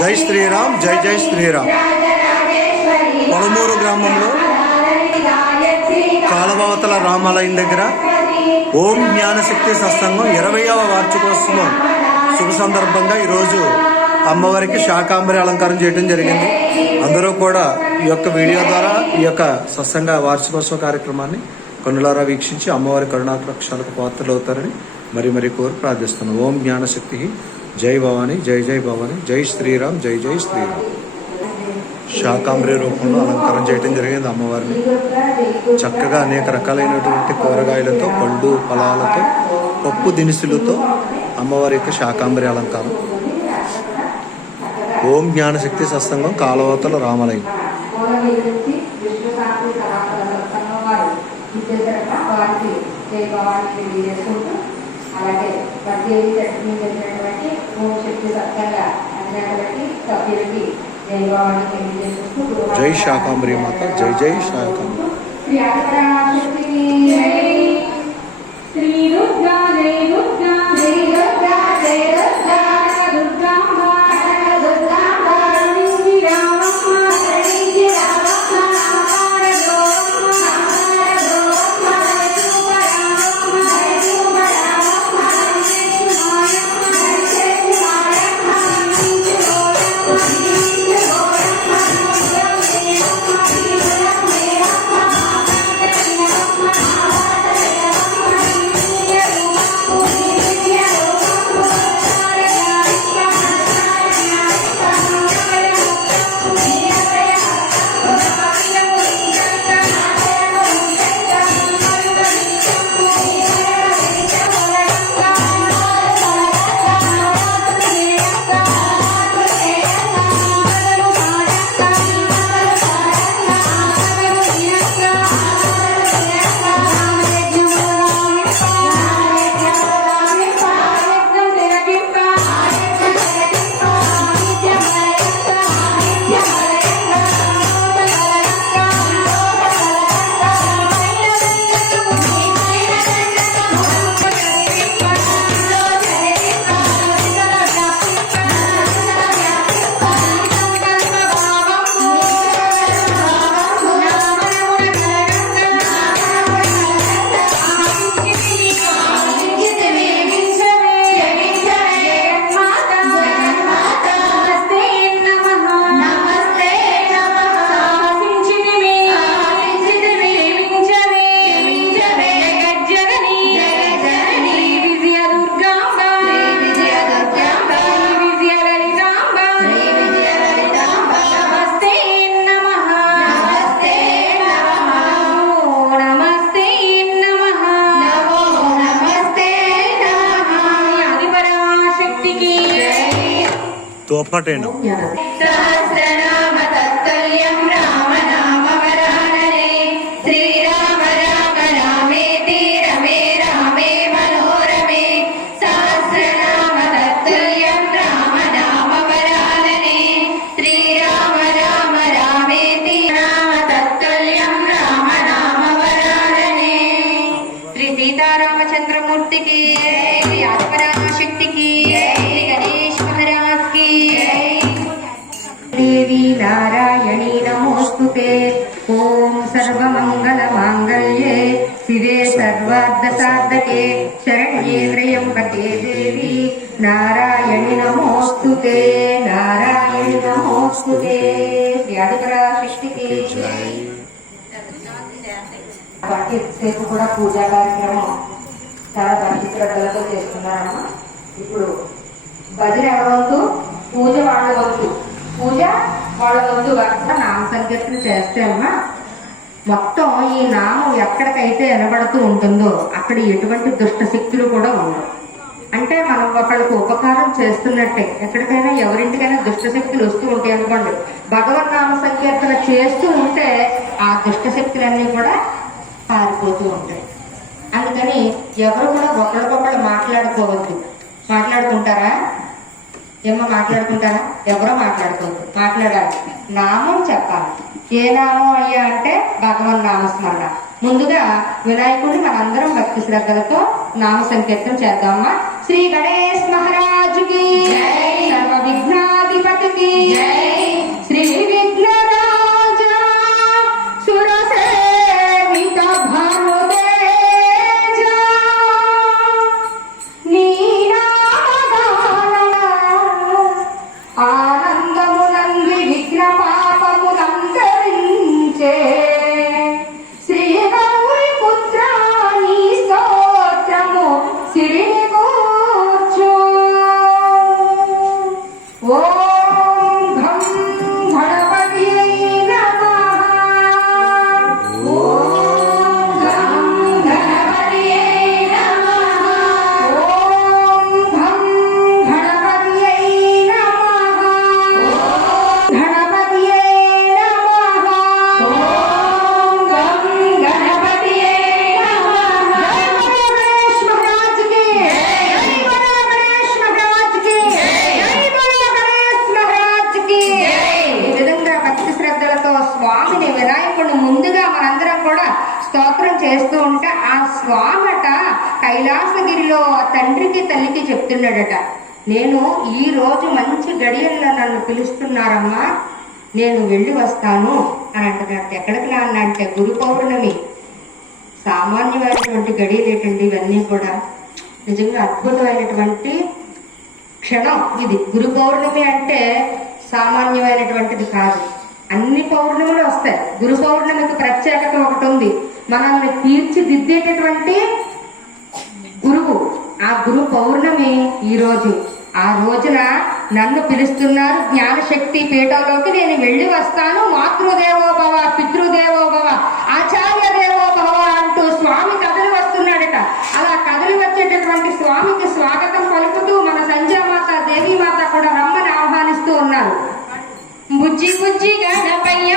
జై శ్రీరామ్, జై జై శ్రీరామ్. పొలమూరు గ్రామంలో కాలవతల రామాలయం దగ్గర ఓం జ్ఞానశక్తి సత్సంగం 20వ వార్షికోత్సవం శుభ సందర్భంగా ఈరోజు అమ్మవారికి శాకాంబరి అలంకారం చేయడం జరిగింది. అందరూ కూడా ఈ యొక్క వీడియో ద్వారా ఈ యొక్క సత్సంగ వార్షికోత్సవ కార్యక్రమాన్ని కన్నులారా వీక్షించి అమ్మవారి కరుణాకటాక్షాలకు పాత్రలు అవుతారని మరి కోరి ప్రార్థిస్తున్నాం. ఓం జ్ఞానశక్తి, జై భవాని, జై జై భవాని, జై శ్రీరామ్, జై జై శ్రీరామ్. శాకాంబరి రూపంలో అలంకారం చేయడం జరిగింది. అమ్మవారిని చక్కగా అనేక రకాలైనటువంటి కూరగాయలతో, పళ్ళు ఫలాలతో, పప్పు దినుసులతో అమ్మవారి యొక్క శాకాంబరి అలంకారం. ఓం జ్ఞానశక్తి సత్సంగం కాలవతల రామాలయం. అలాగే ప్రతి జరిగినటువంటి ఓం శక్తి సత్సంగ అధినేతలకి సభ్యులకి జై భవాని తెలియజేస్తూ జై శాకాంబరి మాత, జై జై శాకాంబరి. శ్రీ దుర్గా జై దుర్గా జై దుర్గా జై దుర్గా తోపటేను. సీతారామచంద్రమూర్తికి, ఆదిపరాశక్తికి, గణేష్ మహారాజ్ కి దేవి నారాయణీ నమోస్తుతే. ఓం సర్వమంగళ మాంగళ్యే శివే సర్వార్థ సాధకే శరణ్యే త్రయంబకే దేవి నారాయణి నమోస్తుతే. నారాయణి నమోస్తుతే. ఆదిపరాశక్తికి సేపు కూడా పూజా కార్యక్రమం చాలా భక్తి శ్రద్ధలతో చేస్తున్నారమ్మా. ఇప్పుడు భజన ఎవరి వంతు, పూజ వాళ్ళ వంతు. పూజ వాళ్ళ వంతు వరుస నామ సంకీర్తన చేస్తే అమ్మా మొత్తం ఈ నామం ఎక్కడికైతే వినబడుతూ ఉంటుందో అక్కడ ఎటువంటి దుష్ట శక్తులు కూడా ఉండవు. అంటే మనం ఒకళ్ళకి ఉపకారం చేస్తున్నట్టే. ఎక్కడికైనా ఎవరింటికైనా దుష్ట శక్తులు వస్తూ ఉంటాయి అనుకోండి, భగవన్ నామ సంకీర్తన చేస్తూ ఉంటే ఆ దుష్ట శక్తులన్నీ కూడా పారిపోతూ ఉంటాయి. అందుకని ఎవరు కూడా ఒకరికొకళ్ళు మాట్లాడుకోవద్దు. మాట్లాడుకుంటారా? ఏమో మాట్లాడుకుంటారా? ఎవరో మాట్లాడుకోవద్దు. మాట్లాడాలి, నామం చెప్పాలి. ఏ నామం అయ్యా అంటే భగవన్ నామస్మరణ. ముందుగా వినాయకుడిని మనందరం భక్తి శ్రద్ధలతో నామ సంకీర్తన చేద్దామా. శ్రీ గణేష్ మహారాజుకి సర్వ విఘ్నాధిపతికి శ్రీ విఘ్నరాజ సురసేవిత భానుదేజ ఆనందమునంది విఘ్న పాపమునంతరించే శ్రీ గౌరి పుత్ర నీ స్తోత్రము సిరిని కూర్చు. ఓం ఘం గణపతియై నమః. ఓం ఘం గణపతియై నమః. ఓం ఘం గణపతియై నమః. గణపతియై నమః. ఓం గం గణపతియై నమః. జై గణేష్ మహారాజ్ కి జై. బలో గణేష్ మహారాజ్ కి జై. బలో గణేష్ మహారాజ్ కి జై. ఈ విధంగా భక్తి శ్రద్ధలతో స్వామిని వినాయకుడిని ముందుగా మనందరం కూడా స్తోత్రం చేస్తూ ఉంటే ఆ స్వామట కైలాసగిరిలో తండ్రికి తల్లికి చెప్తున్నాడట, నేను ఈ రోజు మంచి గడియల్లో నన్ను పిలుస్తున్నారమ్మా, నేను వెళ్ళి వస్తాను అని అంటున్నాడు. ఎక్కడికి నాన్న అంటే గురు పౌర్ణమి. సామాన్యమైనటువంటి గడియలేటండి ఇవన్నీ కూడా, నిజంగా అద్భుతమైనటువంటి క్షణం ఇది. గురు పౌర్ణమి అంటే సామాన్యమైనటువంటిది కాదు. అన్ని పౌర్ణములు వస్తాయి, గురు పౌర్ణమికి ప్రత్యేకత ఒకటి ఉంది. మనల్ని తీర్చిదిద్దేటటువంటి గురువు. ఆ గురు పౌర్ణమి ఈ రోజు. ఆ రోజున నన్ను పిలుస్తున్నారు జ్ఞానశక్తి పీఠంలోకి, నేను వెళ్ళి వస్తాను. మాతృదేవోభవ, పితృదేవోభవ, ఆచార్య దేవోభవ అంటూ స్వామి కథలు వస్తున్నాడట. అలా కథలు వచ్చేటటువంటి స్వామికి స్వాగతం పలుకుతూ మన సంజయమాత దేవీమాత కూడా రమ్మని ఆహ్వానిస్తూ ఉన్నారు. బుజ్జి బుజ్జి గణపయ్య